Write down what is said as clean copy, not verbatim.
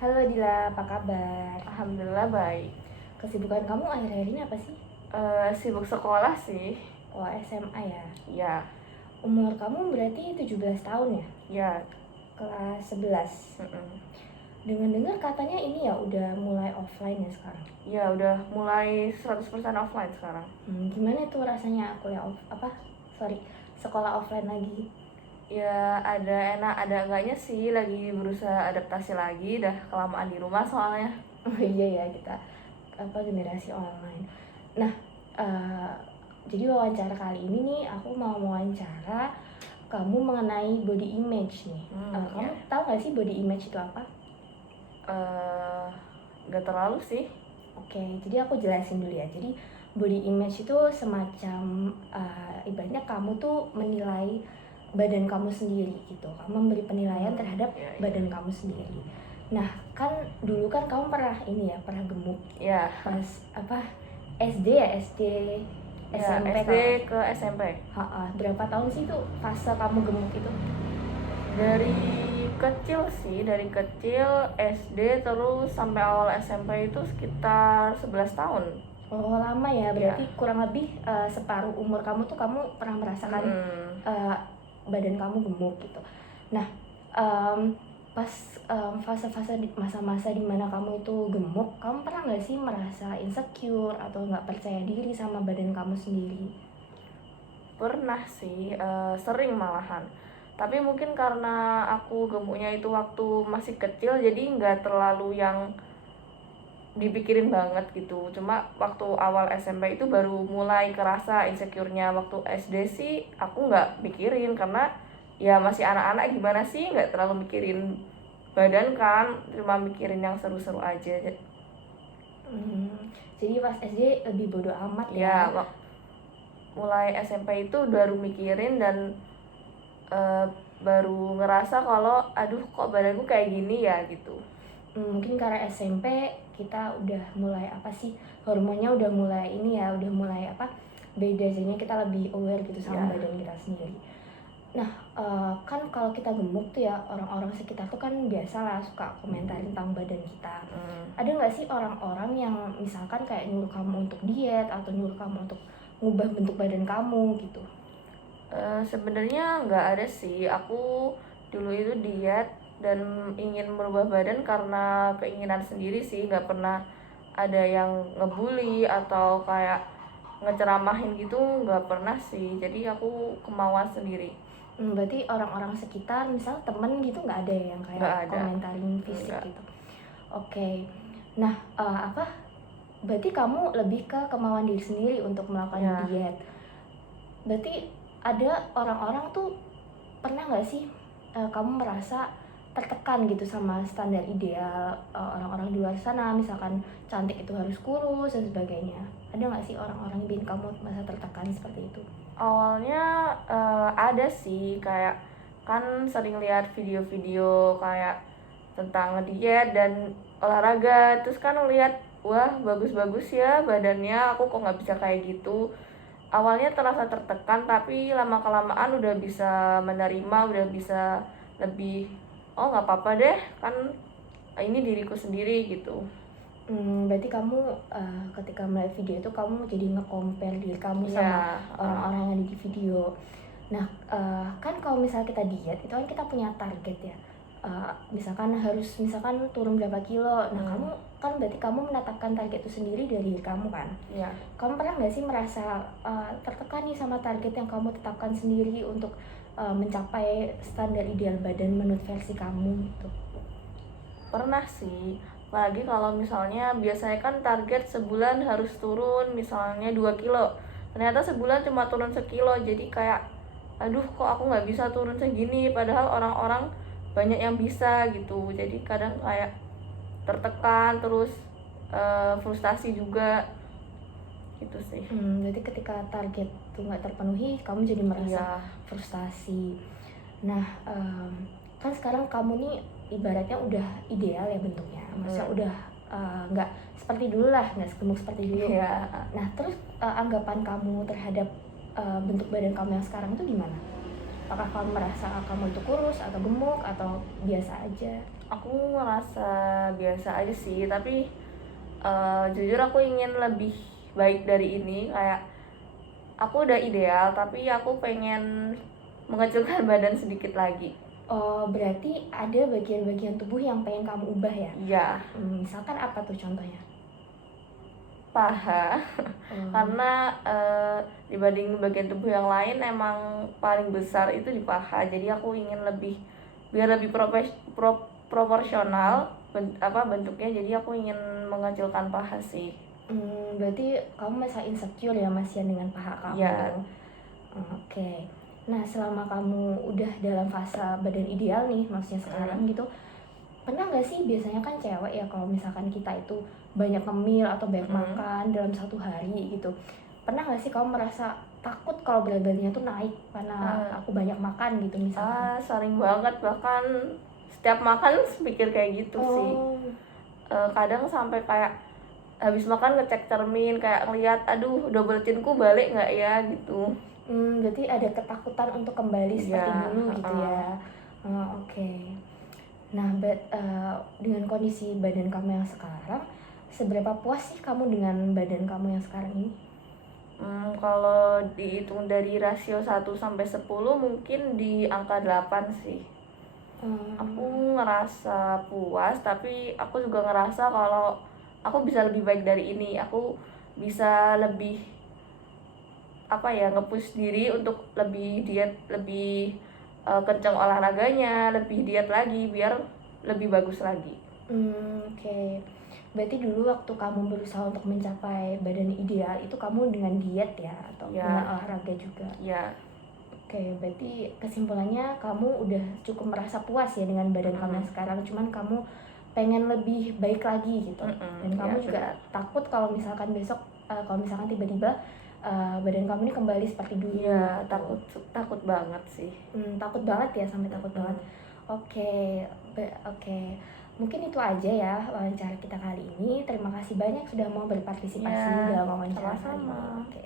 Halo Dila, apa kabar? Alhamdulillah baik. Kesibukan kamu akhir-akhir ini apa sih? Sibuk sekolah sih. Oh, SMA ya. Ya, Umur kamu berarti 17 tahun ya? ya. Kelas 11. Mm-mm. Dengar-dengar katanya ini ya udah mulai offline ya sekarang. Ya udah mulai 100% offline sekarang. Gimana tuh rasanya sekolah offline lagi? Ya ada enak ada enggaknya sih, lagi berusaha adaptasi lagi, dah kelamaan di rumah soalnya. Oh iya ya, kita generasi online. Nah, jadi wawancara kali ini nih aku mau wawancara kamu mengenai body image nih. Kamu Ya. tahu nggak sih body image itu apa? Gak terlalu sih. Oke, jadi aku jelasin dulu ya. Jadi body image itu semacam ibaratnya kamu tuh menilai badan kamu sendiri gitu. Kamu memberi penilaian terhadap Ya. badan kamu sendiri. Nah, kan dulu kan kamu pernah gemuk. Ya. Pas SD ya, SD SMP SD ke SMP. Berapa tahun sih tuh fase kamu gemuk itu? Dari kecil SD terus sampai awal SMP itu sekitar 11 tahun. Oh, lama ya, berarti kurang lebih separuh umur kamu tuh kamu pernah merasakan badan kamu gemuk gitu. Nah, pas fase-fase masa-masa dimana kamu itu gemuk, kamu pernah nggak sih merasa insecure atau nggak percaya diri sama badan kamu sendiri? Pernah sih, sering malahan. Tapi mungkin karena aku gemuknya itu waktu masih kecil, jadi nggak terlalu yang dipikirin banget gitu. Cuma waktu awal SMP itu baru mulai kerasa insecure-nya. Waktu SD sih aku nggak pikirin, karena ya masih anak-anak, gimana sih, nggak terlalu mikirin badan kan, cuma mikirin yang seru-seru aja. Jadi pas SD lebih bodo amat ya? Ya, mulai SMP itu baru mikirin dan baru ngerasa kalau aduh kok badanku kayak gini ya gitu. Mungkin karena SMP kita udah mulai hormonnya udah mulai beda, jadinya kita lebih aware gitu sama badan kita sendiri. Nah, kan kalau kita gemuk tuh ya, orang-orang sekitar tuh kan biasalah suka komentar tentang badan kita. Ada nggak sih orang-orang yang misalkan kayak nyuruh kamu untuk diet atau nyuruh kamu untuk ngubah bentuk badan kamu gitu? Sebenarnya nggak ada sih. Aku dulu itu diet dan ingin merubah badan karena keinginan sendiri sih, nggak pernah ada yang ngebully atau kayak ngeceramahin gitu, nggak pernah sih. Jadi aku kemauan sendiri. Berarti orang-orang sekitar, misal temen gitu, nggak ada yang kayak komentarin fisik gitu? Oke. Nah, berarti kamu lebih ke kemauan diri sendiri untuk melakukan diet. Berarti ada orang-orang tuh pernah nggak sih kamu merasa tertekan gitu sama standar ideal orang-orang di luar sana, misalkan cantik itu harus kurus dan sebagainya? Ada nggak sih orang-orang yang bikin kamu merasa tertekan seperti itu? Awalnya ada sih, kayak kan sering lihat video-video kayak tentang diet dan olahraga, terus kan lihat wah bagus-bagus ya badannya, aku kok nggak bisa kayak gitu. Awalnya terasa tertekan, tapi lama-kelamaan udah bisa menerima, udah bisa lebih nggak apa-apa deh, kan ini diriku sendiri gitu. Berarti kamu ketika melihat video itu kamu jadi nge-compare diri kamu sama orang-orang yang ada di video. Nah, kan kalau misalnya kita diet itu kan kita punya target ya. Misalkan turun berapa kilo. Nah, kamu kan berarti kamu menetapkan target itu sendiri dari diri kamu kan? Iya. Kamu pernah nggak sih merasa tertekan nih sama target yang kamu tetapkan sendiri untuk mencapai standar ideal badan menurut versi kamu gitu? Pernah sih, apalagi kalau misalnya biasanya kan target sebulan harus turun misalnya 2 kilo, ternyata sebulan cuma turun sekilo, jadi kayak aduh kok aku nggak bisa turun segini, padahal orang-orang banyak yang bisa gitu. Jadi kadang kayak tertekan, terus frustasi juga gitu sih. Berarti ketika target itu nggak terpenuhi, kamu jadi merasa frustasi. Nah, kan sekarang kamu nih ibaratnya udah ideal ya bentuknya, maksudnya udah nggak seperti dulu lah, nggak gemuk seperti dulu. Nah, terus anggapan kamu terhadap bentuk badan kamu yang sekarang itu gimana? Apakah kamu merasa kamu itu kurus atau gemuk atau biasa aja? Aku ngerasa biasa aja sih, tapi jujur aku ingin lebih baik dari ini. Kayak aku udah ideal, tapi aku pengen mengecilkan badan sedikit lagi. Oh, berarti ada bagian-bagian tubuh yang pengen kamu ubah ya? Iya. Misalkan apa tuh contohnya? Paha. Karena dibanding bagian tubuh yang lain emang paling besar itu di paha. Jadi aku ingin biar lebih proporsional bentuknya. Jadi aku ingin mengecilkan paha sih. Berarti kamu masih insecure ya Mas ya dengan paha kamu? Iya. Oke. Nah, selama kamu udah dalam fase badan ideal nih, maksudnya sekarang gitu, pernah nggak sih, biasanya kan cewek ya kalau misalkan kita itu banyak ngemil atau banyak makan dalam satu hari gitu, pernah nggak sih kamu merasa takut kalau berat badannya tuh naik karena aku banyak makan gitu misalkan? Sering banget, bahkan setiap makan pikir kayak gitu sih. Kadang sampai kayak habis makan ngecek cermin, kayak ngeliat aduh double chinku balik nggak ya gitu. Berarti ada ketakutan untuk kembali seperti dulu gitu ya. Oke. Nah, dengan kondisi badan kamu yang sekarang, seberapa puas sih kamu dengan badan kamu yang sekarang ini? Kalau dihitung dari rasio 1-10 mungkin di angka 8 sih. Aku ngerasa puas, tapi aku juga ngerasa kalau aku bisa lebih baik dari ini. Aku bisa lebih nge-push diri untuk lebih diet, lebih kencang olahraganya, lebih diet lagi biar lebih bagus lagi. Oke. Berarti dulu waktu kamu berusaha untuk mencapai badan ideal itu kamu dengan diet ya atau dengan olahraga juga? Iya. Oke, berarti kesimpulannya kamu udah cukup merasa puas ya dengan badan kamu yang sekarang, cuman kamu pengen lebih baik lagi gitu. Dan kamu juga takut kalau misalkan besok kalau misalkan tiba-tiba badan kamu ini kembali seperti dulu. Iya, takut banget sih. Takut banget ya, sampai takut banget. Oke. Mungkin itu aja ya wawancara kita kali ini. Terima kasih banyak sudah mau berpartisipasi dalam wawancara. Sama-sama. Oke.